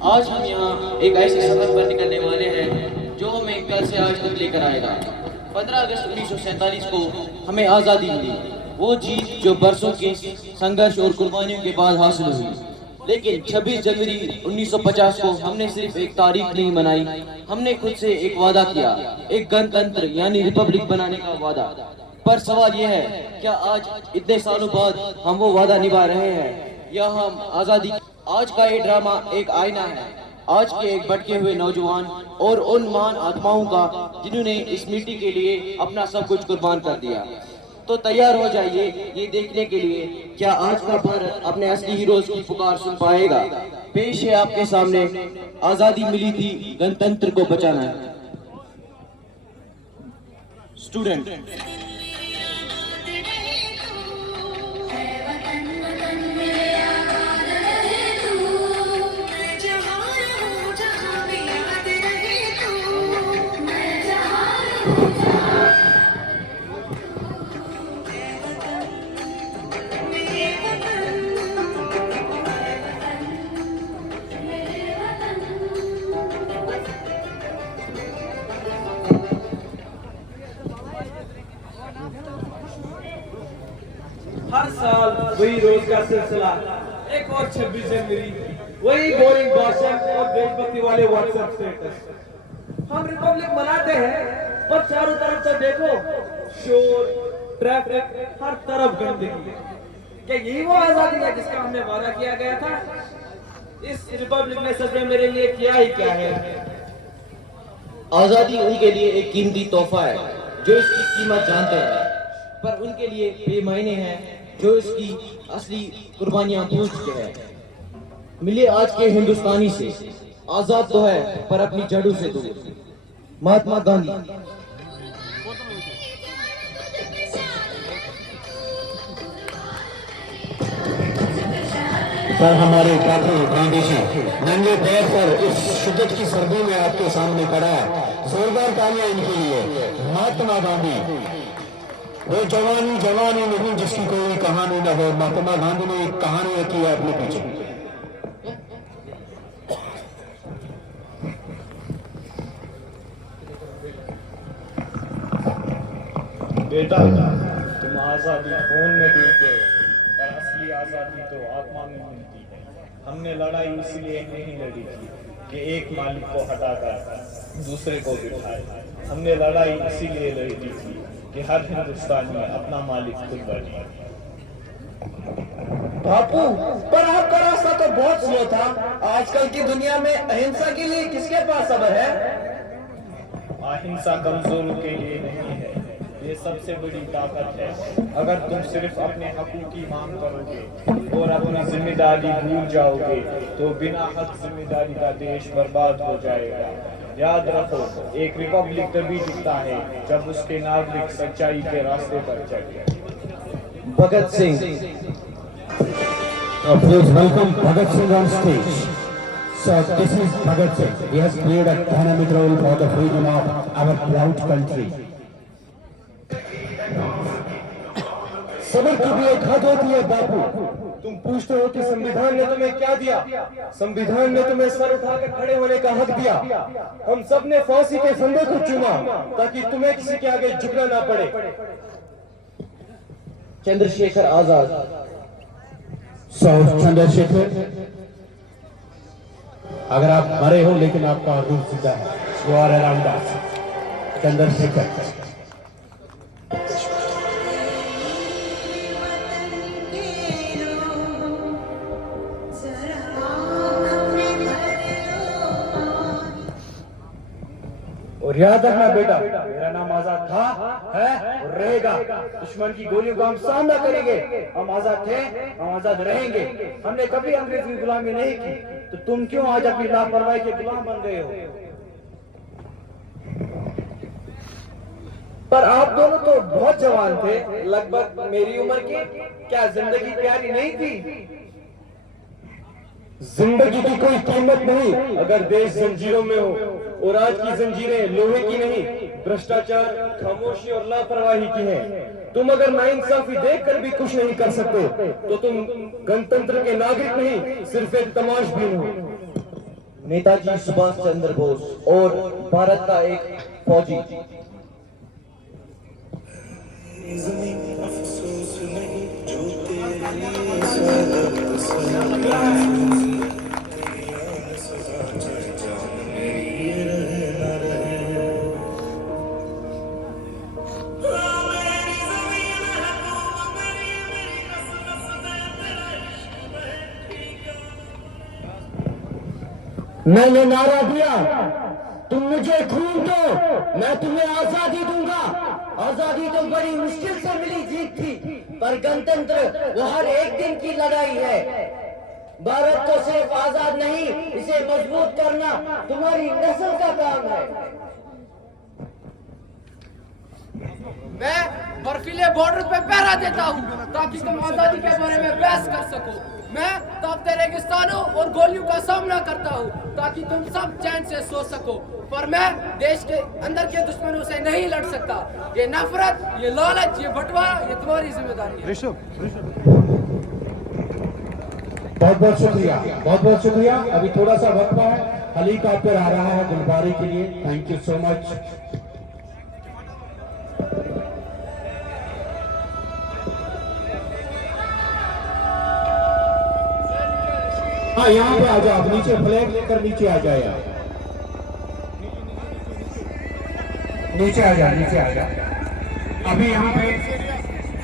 आज हम यहाँ एक ऐसे सफर पर निकलने वाले हैं जो हमें कल से आज तक लेकर आएगा। 15 अगस्त 1947 को हमें आज़ादी मिली, वो जीत जो बरसों के संघर्ष और कुर्बानियों के बाद हासिल हुई। लेकिन 26 जनवरी 1950 को हमने सिर्फ एक तारीख नहीं मनाई, हमने खुद से एक वादा किया, एक गणतंत्र यानी रिपब्लिक बनाने का वादा। पर सवाल यह है, क्या आज इतने सालों बाद हम वो वादा निभा रहे हैं या हम आज़ादी? आज का ये ड्रामा एक आईना है, आज के एक भटके हुए नौजवान और उन महान आत्माओं का जिन्होंने इस मिट्टी के लिए अपना सब कुछ कुर्बान कर दिया। तो तैयार हो जाइए ये देखने के लिए, क्या आज का भारत अपने असली हीरोज की पुकार सुन पाएगा। पेश है आपके सामने, आजादी मिली थी गणतंत्र को बचाना। स्टूडेंट। हर साल वही रोज का सिलसिला, एक और 26 जनवरी, वही बोरिंग भाषण और देशभक्ति वाले व्हाट्सएप स्टेटस। हम रिपब्लिक मनाते हैं पर चारों तरफ से देखो, शोर, ट्रैफिक, हर तरफ गंदगी। क्या यही वो आजादी है जिसका हमने वादा किया गया था? इस रिपब्लिक ने सच में मेरे लिए किया ही क्या है? आजादी उनके लिए एक कीमती तोहफा है जो इसकी कीमत जानते हैं, पर उनके लिए बेमायने हैं जो इसकी असली कुर्बानियां भूल चुके हैं। मिले आज के हिंदुस्तानी से, आजाद तो है पर अपनी जड़ों से दूर। महात्मा गांधी। पर हमारे बापू गांधी जी नंगे पैर पर इस शिद्दत की सर्दी में आपके सामने खड़ा है। जोरदार तालियां इनके लिए। महात्मा गांधी वो जवानी जवानी नहीं जिसकी कोई कहानी न हो। महात्मा गांधी ने एक कहानी रखी है अपने पीछे। बेटा, तुम आजादी खून में ढूंढते हो, पर असली आजादी तो आत्मा में मिलती है। हमने लड़ाई इसलिए नहीं लड़ी थी कि एक मालिक को हटाकर दूसरे को बिठाए। हमने लड़ाई इसीलिए लड़ी थी कि हर हिंदुस्तानी अपना मालिक खुद बने। बापू, पर आपका रास्ता तो बहुत स्लो था। आजकल की दुनिया में अहिंसा के लिए किसके पास सब्र है? अहिंसा कमजोरों के लिए नहीं है, ये सबसे बड़ी ताकत है। अगर तुम सिर्फ अपने हकूक की मांग करोगे और अपनी जिम्मेदारी भूल जाओगे तो बिना हक जिम्मेदारी का देश बर्बाद हो जाएगा। याद रखो, एक रिपब्लिक तभी टिकता है जब उसके नागरिक सच्चाई के रास्ते पर चले। Bhagat Singh. Please welcome Bhagat Singh on stage. So this is Bhagat Singh. He has played a dynamic role for the freedom of our proud country. सबर की भी एक हद होती है बापू। तुम पूछते हो कि संविधान ने तुम्हें क्या दिया? संविधान ने तुम्हें सर उठाकर खड़े होने का हक दिया। हम सब ने फांसी के फंदे को चुना ताकि तुम्हें किसी के आगे झुकना ना पड़े। चंद्रशेखर आजाद। So चंद्रशेखर, अगर आप मरे हो लेकिन आपका रूप जिंदा है। You are around us. Chandrashekhar. और याद रखना बेटा, मेरा नाम आजाद था, है और रहेगा। दुश्मन की गोलियों का हम सामना करेंगे। हम आजाद थे, हम आजाद रहेंगे। हमने कभी अंग्रेज की गुलामी नहीं की, तो तुम क्यों आज अपनी लापरवाही के गुलाम बन गए हो? पर आप दोनों तो बहुत जवान थे, लगभग मेरी उम्र के। क्या जिंदगी प्यारी नहीं थी? जिंदगी की कोई कीमत नहीं अगर देश जंजीरों में हो, और आज की जंजीरें लोहे की नहीं, भ्रष्टाचार, खामोशी और लापरवाही की हैं। तुम अगर नाइंसाफी देखकर भी कुछ नहीं कर सकते, तो तुम गणतंत्र के नागरिक नहीं, सिर्फ एक तमाशबीन हो। नेताजी सुभाष चंद्र बोस और भारत का एक फौजी। मैंने नारा दिया, तुम मुझे खून दो, मैं तुम्हें आजादी दूंगा। आजादी तो बड़ी मुश्किल से मिली जीत थी, पर गणतंत्र वो हर एक दिन की लड़ाई है। भारत को सिर्फ आजाद नहीं, इसे मजबूत करना तुम्हारी नस्ल का काम है। मैं बर्फीले बॉर्डर पे पहरा देता हूँ ताकि तुम आजादी के बारे में बहस कर सको। मैं तापते रेगिस्तानों और गोलियों का सामना करता हूँ ताकि तुम सब चैन से सो सको। पर मैं देश के अंदर के दुश्मनों से नहीं लड़ सकता। ये नफरत, ये लालच, ये बंटवारा, ये तुम्हारी जिम्मेदारी है। बहुत बहुत शुक्रिया, बहुत बहुत शुक्रिया। अभी थोड़ा सा वक्त है, हेलीकॉप्टर आ रहा है गुलबारी के लिए। Thank you so much. हाँ, यहाँ पे आ जाओ, नीचे फ्लैग लेकर नीचे आ जाए आप। नीचे आ जाओ, नीचे आ जाओ। अभी यहाँ पे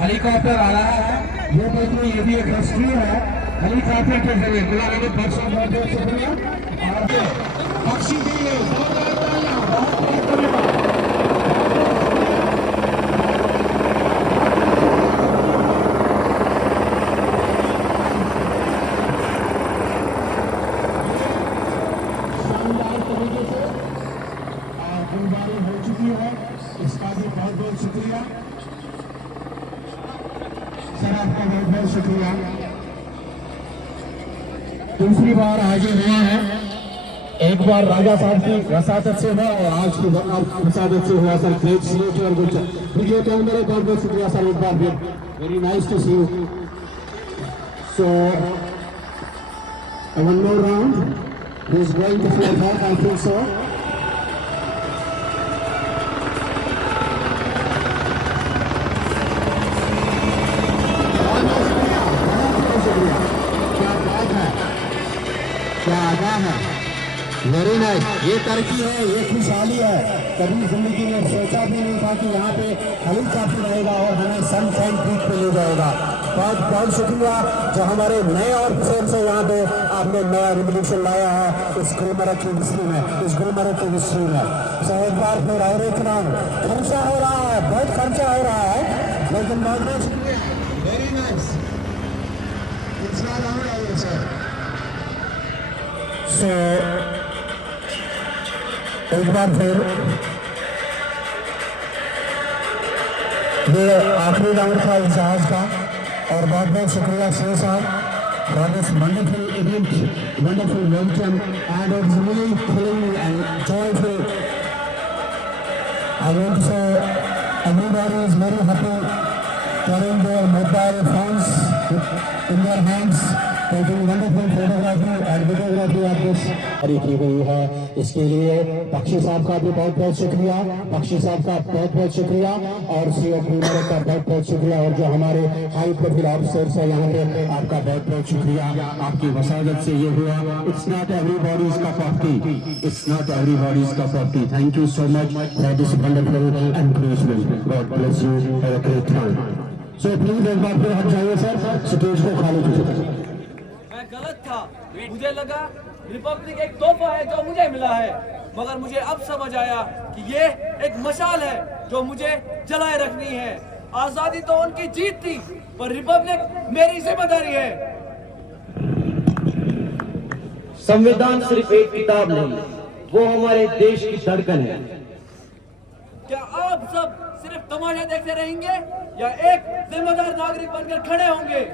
हेलीकॉप्टर आ रहा है। ये देखिए, ये भी एक हिस्ट्री है। हेलीकॉप्टर के जरिए बुलाने बख्शी बहुत शुक्रिया। और बख्शी के लिए बहुत इसका भी बहुत बहुत शुक्रिया सर, आपका बहुत बहुत शुक्रिया। दूसरी बार हाजिर हुआ है, एक बार राजा साहब की वसादत से हुआ और आज की वसादत से हुआ। सर ग्रेट सल्यूट और गुड वीडियो के अंदर बहुत बहुत शुक्रिया सर, एक बार फिर very nice to see you. So one more round He is going to fly back, I think so. क्या आगा है, वेरी नाइस। ये तरक्की है, ये खुशहाली है। कभी जिंदगी में सोचा भी नहीं था कि यहाँ पे हेलीकॉप्टर आएगा और हमें सनशाइन पीक पे ले जाएगा। बहुत बहुत शुक्रिया जो हमारे नए ऑफिसर से यहाँ पे आपने नया रिवोल्यूशन लाया है इस गुलमर्ग की हिस्ट्री में, इस गुलमर्ग की हिस्ट्री में। तो एक बार फिर और एक नाम खर्चा हो रहा है, बहुत खर्चा हो रहा है, लेकिन बहुत बहुत शुक्रिया, वेरी नाइस। सो एक बार फिर ये आखिरी राउंड था इस जहाज का, और बहुत बहुत शुक्रिया शेर साहब for this wonderful event, wonderful welcome, and it's really thrilling and joyful. I want to say everybody is very happy carrying their mobile phones in their hands, taking wonderful photography and videography of this की गई है। इसके लिए बख्शी साहब का भी बहुत बहुत शुक्रिया, बख्शी साहब का बहुत बहुत शुक्रिया, और सीओ गुलमर्ग का बहुत बहुत शुक्रिया, और जो हमारे हाई प्रोफाइल ऑफिसर्स है यहाँ पे, आपका बहुत बहुत शुक्रिया। आपकी वसादत से ये हुआ। It's not everybody's cup of T, it's not everybody's cup of T. Thank you so much for this wonderful encouragement. God bless you, have a great time. So please एक बार फिर हट जाइए सर, स्टेज को खाली कीजिए। मैं गलत था, मुझे लगा रिपब्लिक एक तोहफा है जो मुझे मिला है, मगर मुझे अब समझ आया कि ये एक मशाल है जो मुझे जलाए रखनी है। आजादी तो उनकी जीत थी, पर रिपब्लिक मेरी जिम्मेदारी है। संविधान सिर्फ एक किताब नहीं, वो हमारे देश की धड़कन है। क्या आप सब सिर्फ तमाशा देखते रहेंगे या एक जिम्मेदार नागरिक बनकर खड़े होंगे?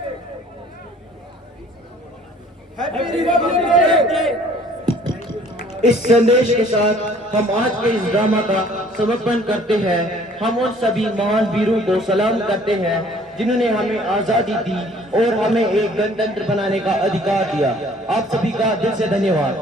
Happy Republic day. इस संदेश के साथ हम आज के इस ड्रामा का समापन करते हैं। हम उन सभी महान वीरों को सलाम करते हैं जिन्होंने हमें आजादी दी और हमें एक गणतंत्र बनाने का अधिकार दिया। आप सभी का दिल से धन्यवाद।